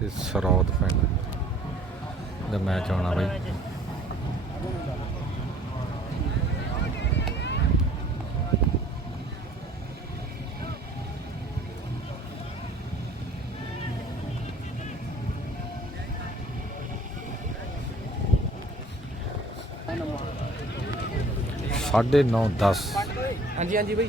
ਤੇ ਸਰੌਦ ਪਿੰਡ ਦਾ ਮੈਚ ਆਉਣਾ ਬਾਈ। ਸਾਢੇ 9 10 ਹਾਂਜੀ ਹਾਂਜੀ ਬਈ।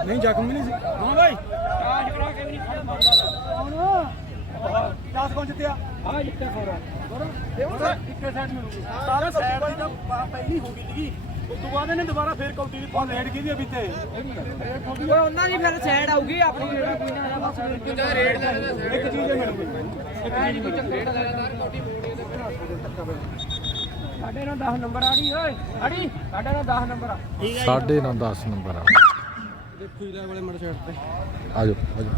ਨਹੀਂ ਜ਼ਖਮ ਵੀ ਨਹੀਂ ਸੀ। ਹਾਂ ਬਾਈ। ਕਾਸ਼ ਕਰਾ ਕੇ ਵੀ ਨਹੀਂ ਕੌਣ 10 ਕੌਣ ਜਿੱਤਿਆ ਹਾਂ ਜਿੱਤਿਆ ਖੋਰਾ। ਖੋਰਾ ਇੱਕੇ ਸਾਈਡ ਮਿਲੂਗੀ ਸਾਰੇ ਸਾਈਡ ਦੀ ਤਾਂ ਪਹਿਲੀ ਹੋ ਗਈ ਉਸ ਤੋਂ ਬਾਅਦ ਇਹਨੇ ਦੁਬਾਰਾ ਫੇਰ ਕੌਟੀ ਦੀ ਪਾ ਰੇਡ ਕੀਤੀ ਅਭੀ ਤੇ ਓਏ ਉਹਨਾਂ ਦੀ ਫਿਰ ਸਾਈਡ ਆਊਗੀ ਆਪਣੀ ਜਿਹੜਾ ਕੋਈ ਨਾ ਬਸ ਰੇਡ ਇੱਕ ਚੀਜ਼ ਹੀ ਮਿਲੂਗੀ ਸਾਡੇ ਨਾਲ 10 ਨੰਬਰ ਆੜੀ ਓਏ ਆੜੀ ਸਾਡੇ ਨਾਲ 10 ਨੰਬਰ ਆ। ਸਾਢੇ 9 10 ਨੰਬਰ ਆ। ਦੇਖੋ ਇਹਦੇ ਵਾਲੇ ਮੜ ਸਾਈਡ ਤੇ। ਆਜੋ ਆਜੋ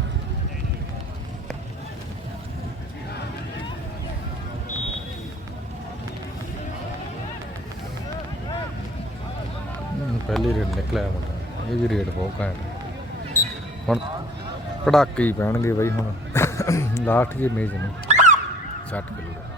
ਹਮ, ਪਹਿਲੀ ਰੇਡ ਨਿਕਲਿਆ ਮੁੰਡਾ। ਇਹ ਵੀ ਰੇਡ ਬਹੁਤ ਘੈਂਟ ਹੁਣ ਪੜਾਕੇ ਹੀ ਪੈਣਗੇ ਬਈ ਹੁਣ। ਲਾਸਟ ਜੀ ਮੇਜ ਨੂੰ। 60 ਕਿਲੋ ਦਾ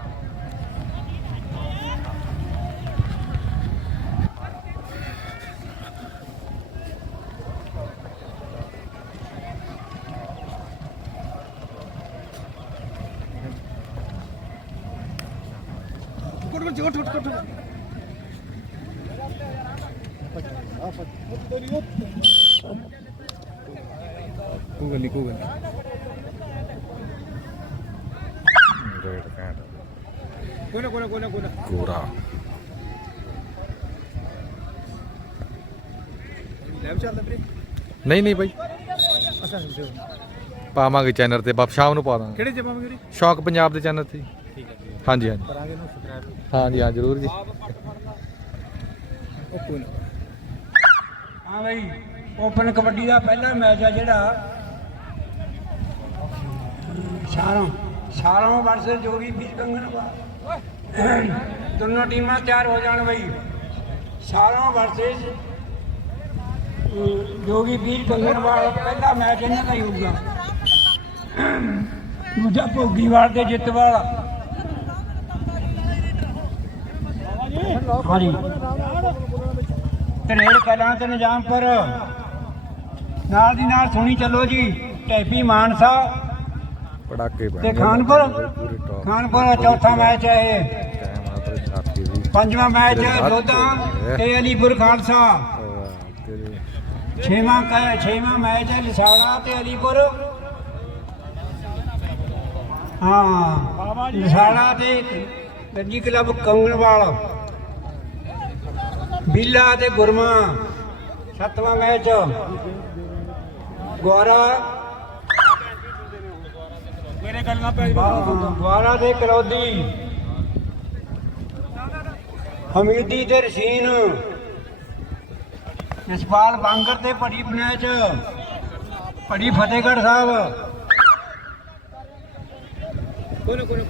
ਕੁੱਟ ਕੁੱਟ ਕੁੱਟ ਕੁੱਟ ਕੁੱਟ ਕੋਈ ਗੱਲ ਨਹੀਂ ਕੋਈ ਗੱਲ ਰੇਡ ਘੈਂਟ ਕੋਈ ਨਾ ਕੋਈ ਨਾ ਕੋਈ ਨਾ ਕੋਈ ਨਾ ਗੋਰਾ ਲੈਬ ਚੱਲਦਾ ਵੀਰੇ ਨਹੀਂ ਨਹੀਂ ਅੱਛਾ ਪਾਵਾਂਗੇ ਚੈਨਲ ਤੇ ਬਾਪ ਸ਼ਾਮ ਨੂੰ ਪਾ ਦਾਂਗੇ ਕਿਹੜੇ ਜਮਾ ਵੀਰੇ ਸ਼ੌਕ ਪੰਜਾਬ ਦੇ ਚੈਨਲ ਤੇ ਠੀਕ ਹੈ ਹਾਂਜੀ ਹਾਂਜੀ ਕਰਾਂਗੇ ਨੂੰ ਸਬਸਕ੍ਰਾਈਬ ਹਾਂਜੀ ਹਾਂ ਜ਼ਰੂਰ ਜੀ ਉਹ ਕੋਈ ਨਾ ਹਾਂ ਬਈ ਓਪਨ ਕਬੱਡੀ ਦਾ ਪਹਿਲਾ ਮੈਚ ਆ ਜਿਹੜਾ। ਸਾਰੋਂ ਸਾਰੋਂ ਵਰਸਸ ਜੋਗੀ ਵੀਰ ਕੰਗਣਵਾ ਦੋਨੋਂ ਟੀਮਾਂ ਤਿਆਰ ਹੋ ਜਾਣ ਬਈ। ਸਾਰੋਂ ਵਰਸਸ ਜੋਗੀ ਵੀਰ ਕੰਗਣਵਾਲ ਪਹਿਲਾ ਮੈਚ ਇਹਨਾਂ ਦਾ ਹੀ ਹੋਊਗਾ। ਦੂਜਾ ਭੋਗੀਵਾਲ ਦੇ ਜਿੱਤਵਾਲ। ਹਾਂਜੀ। ਤਰੇੜ ਕਲਾਂ ਤੇ ਨਿਜ਼ਾਮਪੁਰ ਨਾਲ ਦੀ ਨਾਲ ਸੁਣੀ ਚੱਲੋ ਜੀ ਟੈਪੀ ਮਾਨਸਾ ਪੜਾਕੇ ਤੇ ਖਾਨਪੁਰ। ਖਾਨਪੁਰ ਚੌਥਾ ਮੈਚ ਹੈ ਇਹ। ਦੀ। ਪੰਜਵਾਂ ਮੈਚ ਜੋਧਾ ਤੇ ਅਲੀਪੁਰ ਖਾਲਸਾ। ਛੇਵਾਂ ਕ- ਛੇਵਾਂ ਮੈਚ ਹੈ ਲਿਸਾੜਾ ਤੇ ਅਲੀਪੁਰ। ਹਾਂ ਲਿਸਾੜਾ ਤੇ ਗੱਡੀ ਕਲੱਬ ਕੰਗਣਵਾਲ। ਬੀਲਾ ਤੇ ਗੁਰਮਾ ਸੱਤਵਾਂ ਮੈਚ। ਗੋਰਾ ਮੇਰੇ ਗੱਲ ਨਾ ਪੈ ਗੋਰਾ ਤੇ ਕਲੌਦੀ। ਹਮੀਦੀ ਤੇ ਰਸ਼ੀਨ। ਜਸਪਾਲ ਬਾਂਗਰ ਤੇ ਭੜੀ ਮੈਚ। ਭੜੀ ਫਤਿਹਗੜ੍ਹ ਸਾਹਿਬ। ਕੋਈ ਨਾ ਕੋਈ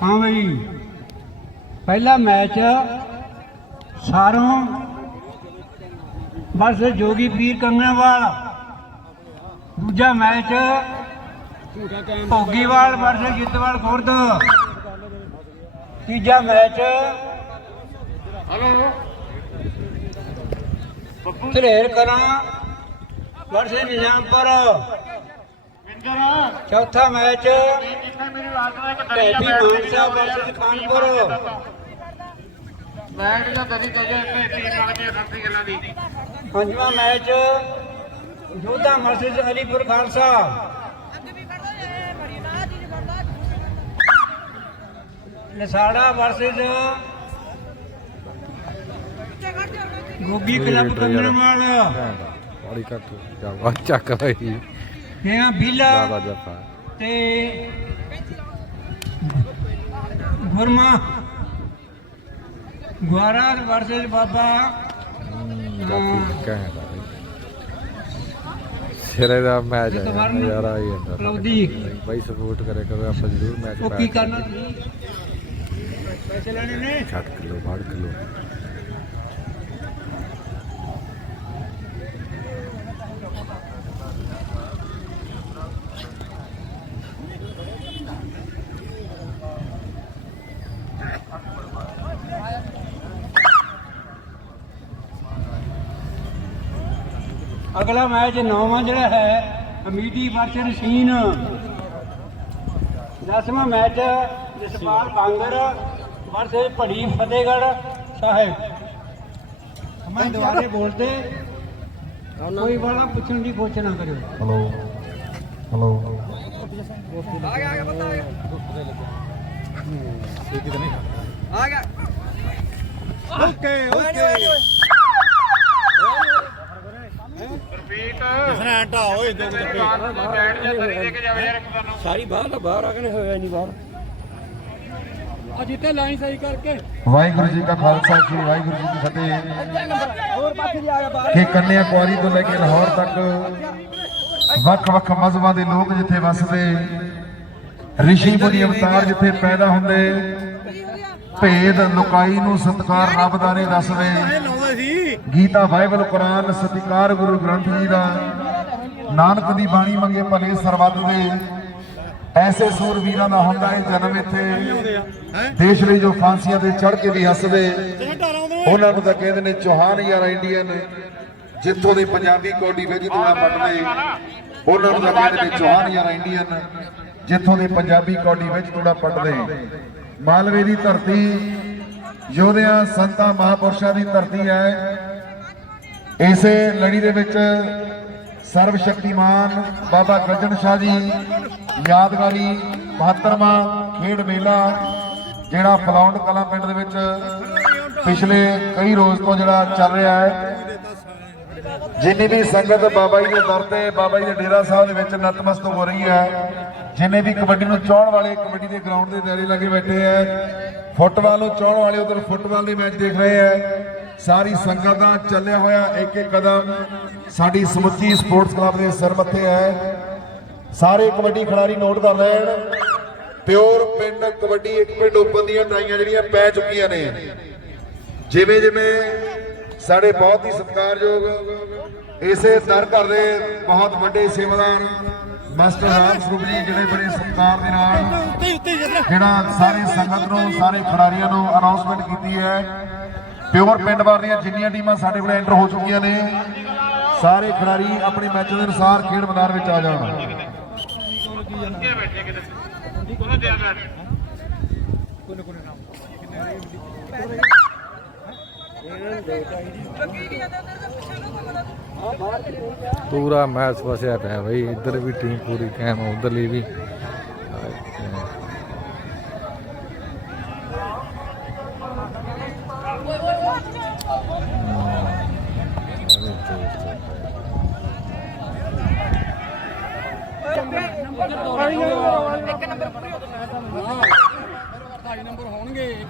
हाँ भाई। पहला मैच सारों। बस जोगी पीर कंगनवाल। दूजा मैच ਭੋਗੀਵਾਲ ਵਰਸੇ ਜਿੱਤਵਾਲ ਖੁਰਦ। ਤੀਜਾ ਮੈਚ। ਧਰੇਰ ਕਰਾਂ ਵਰਸੇ ਨਿਜ਼ਾਮਪੁਰ। ਚੌਥਾ match. Dhedi Mansa versus Khanpur. Match ਦਾ ਦਰੀ ਤੇ ਜੇ ਟੀਮ ਨਾਲ ਕੇ ਸੱਤੀ ਗੱਲਾਂ ਦੀ। ਪੰਜਵਾਂ match. Yodha versus Alipur Khalsa. Lasara versus Gogi club Kanganwal ਬੜੀ ਘੱਟ ਜਾ ਚੱਕ ਬੀਲਾ ਦਾਦਾ ਜੱਫਾ ਤੇ ਗੁਰਮਾ। ਗੁਆਰਾ ਵਰਸਸ ਬਾਬਾ। ਆ ਬਈ। ਸਿਰੇ ਦਾ ਮੈਚ ਇਹ ਹੈ ਨਜ਼ਾਰਾ ਆਈ ਜਾਂਦਾ। ਬਾਈ ਸਪੋਰਟ ਕਰੇ ਕਰੋ ਆਪਾਂ ਜ਼ਰੂਰ ਮੈਚ ਉਹ ਕੀ ਕਰਨਾ? ਪੈਸੇ ਲੈਣੇ ਨੇ? 60 ਕਿਲੋ 62 ਕਿਲੋ। ਅਗਲਾ ਮੈਚ ਨੌਵਾਂ ਜਿਹੜਾ ਹੈ ਅਮੀਡੀ ਵਰਸਨ ਸੀਨ। ਦਸਵਾਂ ਮੈਚ ਜਸਪਾਲ ਬਾਂਗਰ। ਵਰਸਸ ਭੜੀ ਫਤਿਹਗੜ੍ਹ ਸਾਹਿਬ। ਮੈਂ ਦੁਬਾਰੇ ਬੋਲਦੇ ਕੋਈ ਵਾਲਾ ਪੁੱਛਣ ਦੀ ਕੋਸ਼ਿਸ਼ ਨਾ ਕਰਿਓ। Hello. Hello. Okay okay. Repeat ਘੰਟਾ ਓਏ ਦੋ ਮੈਚ ਦਾ ਦਰੀ ਦੇ ਕੇ ਜਾਵੇ ਯਾਰ ਇੱਕ ਤੁਹਾਨੂੰ ਸਾਰੀ ਬਾਹਰ ਦਾ ਬਾਹਰ ਆ ਕੇ ਹੋਇਆ ਨਹੀਂ ਬਾਹਰ। ਆ ਲਾਈਨ ਸਹੀ ਕਰਕੇ। ਵਾਹਿਗੁਰੂ ਜੀ ਕਾ ਖਾਲਸਾ ਜੀ, ਵਾਹਿਗੁਰੂ ਜੀ ਕੀ ਫਤਿਹ। ਕਿ ਕੰਨਿਆ ਕੁਆਰੀ ਤੋਂ ਲੈ ਕੇ ਲਾਹੌਰ ਤੱਕ ਵੱਖ-ਵੱਖ ਮਜ਼ਹਬਾਂ ਦੇ ਲੋਕ ਜਿੱਥੇ ਵੱਸਦੇ, ਰਿਸ਼ੀ ਮੁਨੀ ਅਵਤਾਰ ਜਿੱਥੇ ਪੈਦਾ ਹੁੰਦੇ, ਭੇਦ ਲੁਕਾਈ ਨੂੰ ਸਤਕਾਰ ਰੱਬ ਦਾ ਨੇ ਦੱਸਦੇ। ਗੀਤਾ ਬਾਈਬਲ, ਕੁਰਾਨ, ਸਤਿਕਾਰ ਗੁਰੂ ਗ੍ਰੰਥ ਜੀ ਦਾ। ਨਾਨਕ ਦੀ ਬਾਣੀ ਮੰਗੇ ਭਲੇ ਸਰਬੱਤ ਦੇ। ਐਸੇ ਸੂਰਵੀਰਾਂ ਦਾ ਹੁੰਦਾ ਹੈ ਜਨਮ ਇੱਥੇ। ਦੇਸ਼ ਲਈ ਜੋ ਫਾਂਸੀਆਂ ਤੇ ਚੜ ਕੇ ਵੀ ਹੱਸਦੇ, ਉਹਨਾਂ ਨੂੰ ਤਾਂ ਕਹਿੰਦੇ ਨੇ ਚੌਹਾਨ ਯਾਰ ਇੰਡੀਅਨ, ਜਿੱਥੋਂ ਦੇ ਪੰਜਾਬੀ ਕੌਡੀ ਵਿੱਚ ਦੂਣਾ ਪੱਟਦੇ ਉਹਨਾਂ ਨੂੰ ਤਾਂ ਕਹਿੰਦੇ ਨੇ ਚੌਹਾਨ ਯਾਰ ਇੰਡੀਅਨ, ਜਿੱਥੋਂ ਦੇ ਪੰਜਾਬੀ ਕੌਡੀ ਵਿੱਚ ਦੂਣਾ ਪੱਟਦੇ ਮਾਲਵੇ ਦੀ ਧਰਤੀ, ਯੋਧਿਆਂ, ਸੰਤਾਂ, ਮਹਾਪੁਰਸ਼ਾਂ ਦੀ ਧਰਤੀ ਹੈ। ਇਸੇ ਲੜੀ ਦੇ ਵਿੱਚ ਸਰਵ ਸ਼ਕਤੀਮਾਨ ਬਾਬਾ ਗੱਜਣ ਸ਼ਾਹ ਜੀ ਯਾਦਗਾਰੀ 72ਵਾਂ ਖੇਡ ਮੇਲਾ, ਜਿਹੜਾ ਫਲੌਂਡ ਕਲਾ ਪਿੰਡ ਦੇ ਵਿੱਚ ਪਿਛਲੇ ਕਈ ਰੋਜ਼ ਤੋਂ ਜਿਹੜਾ ਚੱਲ ਰਿਹਾ ਹੈ। ਜਿੰਨੀ ਵੀ ਸੰਗਤ ਬਾਬਾ ਜੀ ਦੇ ਦਰ ਤੇ, ਬਾਬਾ ਜੀ ਦੇ ਡੇਰਾ ਸਾਹਿਬ ਦੇ ਵਿੱਚ ਨਤਮਸਤਕ ਹੋ ਰਹੀ ਹੈ, ਜਿੰਨੇ ਵੀ ਕਬੱਡੀ ਨੂੰ ਚਾਹਣ ਵਾਲੇ ਕਬੱਡੀ ਦੇ ਗਰਾਊਂਡ ਦੇ ਨੇੜੇ ਲੱਗੇ ਬੈਠੇ ਹੈ, ਫੁੱਟਬਾਲ ਨੂੰ ਚਾਹਣ ਵਾਲੇ ਉਧਰ ਫੁੱਟਬਾਲ ਦੇ ਮੈਚ ਦੇਖ ਰਹੇ ਹੈ। ਸਾਰੀ ਸੰਗਤ ਦਾ ਚੱਲਿਆ ਹੋਇਆ ਇੱਕ ਇੱਕ ਕਦਮ ਸਾਡੀ ਸਮੁੱਚੀ ਸਪੋਰਟਸ ਕਲੱਬ ਦੇ ਸਿਰ ਮੱਥੇ ਹੈ। ਸਾਰੇ ਕਬੱਡੀ ਖਿਡਾਰੀ ਨੋਟ ਕਰ ਲੈਣ। ਪਿਓਰ ਪਿੰਡ ਕਬੱਡੀ ਇੱਕ ਪਿੰਡ ਓਪਨ ਦੀਆਂ ਟਾਈਆਂ ਜਿਹੜੀਆਂ ਪੈ ਚੁੱਕੀਆਂ ਨੇ। ਜਿਵੇਂ ਜਿਵੇਂ ਸਾਡੇ ਬਹੁਤ ਹੀ ਸਤਿਕਾਰਯੋਗ ਇਸੇ ਦਰ ਘਰ ਦੇ ਬਹੁਤ ਵੱਡੇ ਸੇਵਾਦਾਰ ਮਾਸਟਰ ਰਾਮ ਸਰੂਪ ਜੀ, ਜਿਹੜੇ ਬੜੇ ਸਤਿਕਾਰ ਦੇ ਨਾਲ ਜਿਹੜਾ ਸਾਰੇ ਸੰਗਤ ਨੂੰ, ਸਾਰੇ ਖਿਡਾਰੀਆਂ ਨੂੰ ਅਨਾਉਂਸਮੈਂਟ ਕੀਤੀ ਹੈ। ਪਿਓਰ ਪਿੰਡ ਵਾਰ ਦੀਆਂ ਜਿੰਨੀਆਂ ਟੀਮਾਂ ਸਾਡੇ ਕੋਲ ਐਂਟਰ ਹੋ ਚੁੱਕੀਆਂ ਨੇ, ਸਾਰੇ ਖਿਡਾਰੀ ਆਪਣੇ ਮੈਚ ਦੇ ਅਨੁਸਾਰ ਖੇਡ ਮੈਦਾਨ ਵਿੱਚ ਆ ਜਾਣ। ਅੱਗੇ ਬੈਠੇ ਕਿਤੇ। ਕੋਲੋਂ ਧਿਆਨ ਰੱਖ ਪੂਰਾ ਮੈਚ ਵਸਿਆ ਪਿਆ ਬਈ। ਇੱਧਰ ਵੀ ਟੀਮ ਪੂਰੀ ਕਾਇਮ ਉਧਰਲੀ ਵੀ।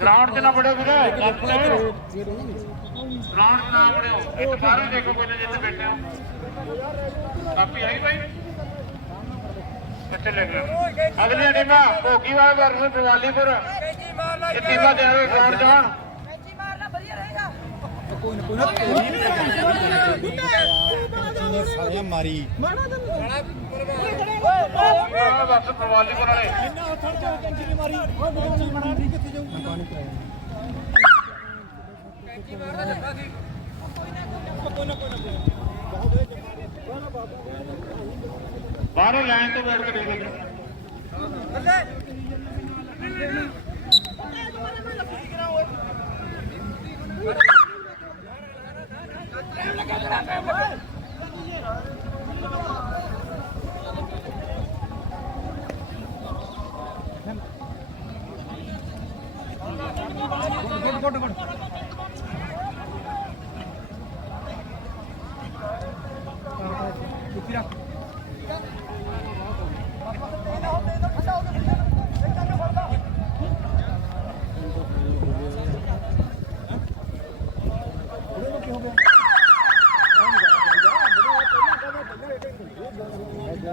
ਗਰਾਊਂਡ 'ਚ ਨਾ ਵੜਿਓ ਵੀਰੇ ਚੱਪ ਲੈ ਗਰਾਊਂਡ 'ਚ ਨਾ ਵੜਿਓ ਇੱਕ ਬਾਹਰੋਂ ਹੀ ਦੇਖੋ ਕੋਈ ਨਾ ਜਿੱਥੇ ਬੈਠੇ ਹੋ। ਕਾਪੀ ਆਈ ਬਾਈ? ਕਿੱਥੇ ਲੈ ਗਏ ਅਗਲੀਆਂ ਟੀਮਾਂ ਭੋਗੀਵਾਲ ਵਰਸਸ ਦਿਵਾਲੀਪੁਰ। ਇਹ ਟੀਮਾਂ ਦੇ ਆਵੇ ਗਰਾਊਂਡ ਜਾਣ ਭੋਗੀਵਾਲ ਵਰਸਸ ਦਿਵਾਲੀਪੁਰ ਵਾਲੇ। ਬਾਹਰੋਂ ਲਾਈਨ ਤੋਂ ਬੈਠ ਕੇ ਦੇਖ ਲੈਂਦੇ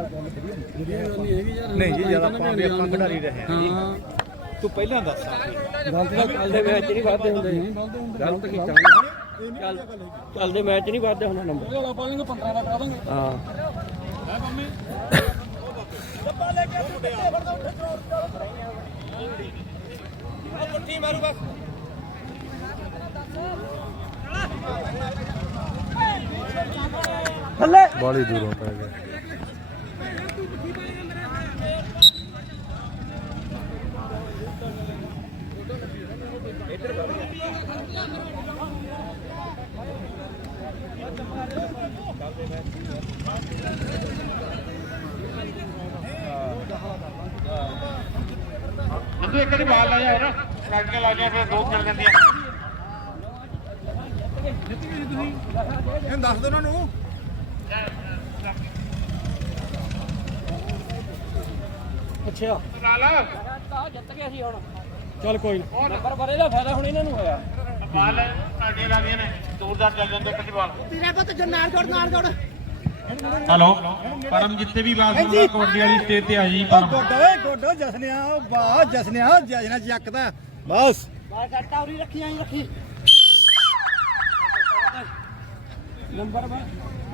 ਨਹੀਂ ਜੀ ਜ਼ਿਆਦਾ ਵੀ ਆਪਾਂ ਖਿਡਾਰੀ ਰਹੇ ਹਾਂ ਤੂੰ ਪਹਿਲਾਂ ਦੱਸ ਗਲਤੀ ਤਾਂ ਚੱਲਦੇ ਮੈਚ ਨਹੀਂ ਵਾਧੇ ਹੁੰਦੇ। ਗਲਤ ਕੀਤਾ ਚੱਲ ਚੱਲਦੇ ਮੈਚ ਨਹੀਂ ਵਾਧੇ ਹੁੰਦਾ ਨੰਬਰ। ਆਪਾਂ ਨੂੰ 15 ਦਾ ਕਰਾ ਦਾਂਗੇ ਹਾਂ। ਬਾਲੀ ਦੂਰੋਂ ਪੈ ਗਿਆ। ਜਦੋਂ ਇੱਕ ਦੀ ਬਾਲ ਲਾ ਜਾ ਹੋਰ। ਲੱਗ ਕੇ ਲਾ ਜਾ ਫਿਰ ਦੋ ਚੱਲ ਜਾਂਦੀਆਂ ਇਹਨੂੰ ਦੱਸ ਦੋ ਉਹਨਾਂ ਨੂੰ। ਅੱਛਾ। ਨਾਲ ਜਿੱਤ ਗਏ ਸੀ ਹੁਣ। ਚੱਲ ਕੋਈ ਨਾ। ਨੰਬਰ ਬਰੇ ਦਾ ਫਾਇਦਾ ਹੁਣ ਇਹਨਾਂ ਨੂੰ ਹੋਇਆ। ਬਾਲ ਸਾਡੀਆਂ ਲੱਗਦੀਆਂ ਨੇ ਦੂਰ ਦਰ ਚੱਲ ਜਾਂਦੇ ਦੀ ਬਾਲ। ਹੈਲੋ ਪਰਮ ਜਿੱਤੇ ਵੀ ਬਾਸਕਟਬਾਲ ਕਬੱਡੀ ਵਾਲੀ ਸਟੇਜ ਤੇ ਆ ਜੀ ਪਰਮ। ਗੁੱਡ ਗੁੱਡ ਜਸਨਿਆ ਵਾਹ ਜਸਨਿਆ ਜਸਨਾ ਚੱਕਦਾ ਬਸ। ਬਾਹਰ ਕੱਟਾ ਉਰੀ ਰੱਖੀ ਆਈ ਰੱਖੀ। ਨੰਬਰ ਬਾ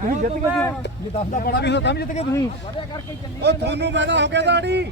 ਤੁਸੀਂ ਜਿੱਤ ਗਏ ਜੀ 10 ਦਾ ਬੜਾ ਵੀ ਹੁੰਦਾ ਤਾਂ ਵੀ ਜਿੱਤ ਗਏ ਤੁਸੀਂ। ਉਹ ਤੁਹਾਨੂੰ ਮੈਦਾ ਹੋ ਗਿਆ ਦਾੜੀ।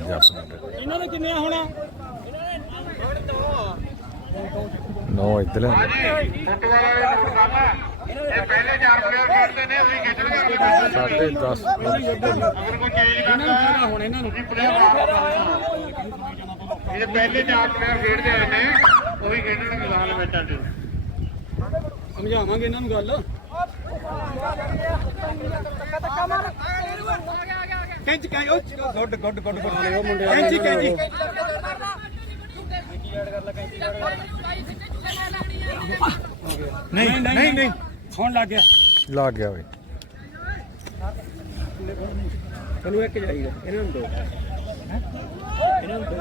10 ਅਗਰ ਕੋਈ ਚੇਂਜ ਕਰਦਾ ਹੈ ਹੁਣ ਇਹਨਾਂ ਨੂੰ ਤੁਸੀਂ ਪਲੇਅਰ ਇਹ ਪਹਿਲੇ ਚਾਰ ਪਲੇਅਰ ਖੇਡਦੇ ਆਏ ਨੇ ਉਹੀ ਖੇਡਣਗੇ ਸਮਝਾਵਾਂਗੇ ਇਹਨਾਂ ਨੂੰ ਗੱਲ ਕੈਂਚ ਕੈਂਚ ਉਹ ਗੁੱਡ ਗੁੱਡ ਗੁੱਡ ਗੁੱਡ। ਉਹ ਮੁੰਡੇ ਕੈਂਚੀ ਕੈਂਚੀ। ਨਹੀਂ ਨਹੀਂ ਨਹੀਂ ਹੁਣ ਲੱਗ ਗਿਆ। ਲੱਗ ਗਿਆ ਓਏ ਤੈਨੂੰ ਇੱਕ ਚਾਹੀਦਾ ਇਹਨਾਂ ਨੂੰ ਦੋ। ਇਹਨਾਂ ਨੂੰ ਦੋ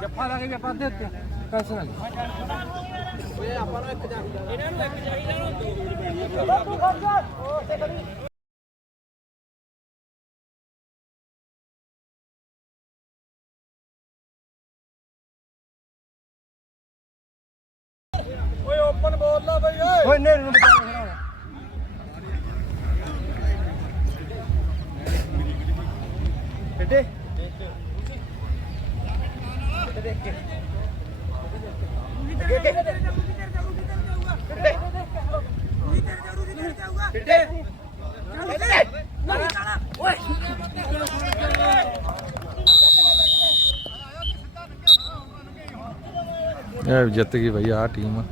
ਜੱਫਾ ਲਾ ਕੇ ਆਪਾਂ ਦੇ ਦਿੱਤੇ ਕਸਰ ਓਏ ਆਪਾਂ ਨੂੰ ਇੱਕ ਚਾਹੀਦਾ। ਇਹਨਾਂ ਨੂੰ ਇੱਕ ਚਾਹੀਦਾ ਇਹਨਾਂ ਨੂੰ ਦੋ ਓਏ ਓਪਨ ਬੋਲ ਲਾ ਬਈ ਓਏ ਓਏ ਨਹੀਂ ਨਹੀਂ ਬੇਟੇ ਇਹ ਜਿੱਤ ਗਈ ਬਈ ਆਹ ਟੀਮ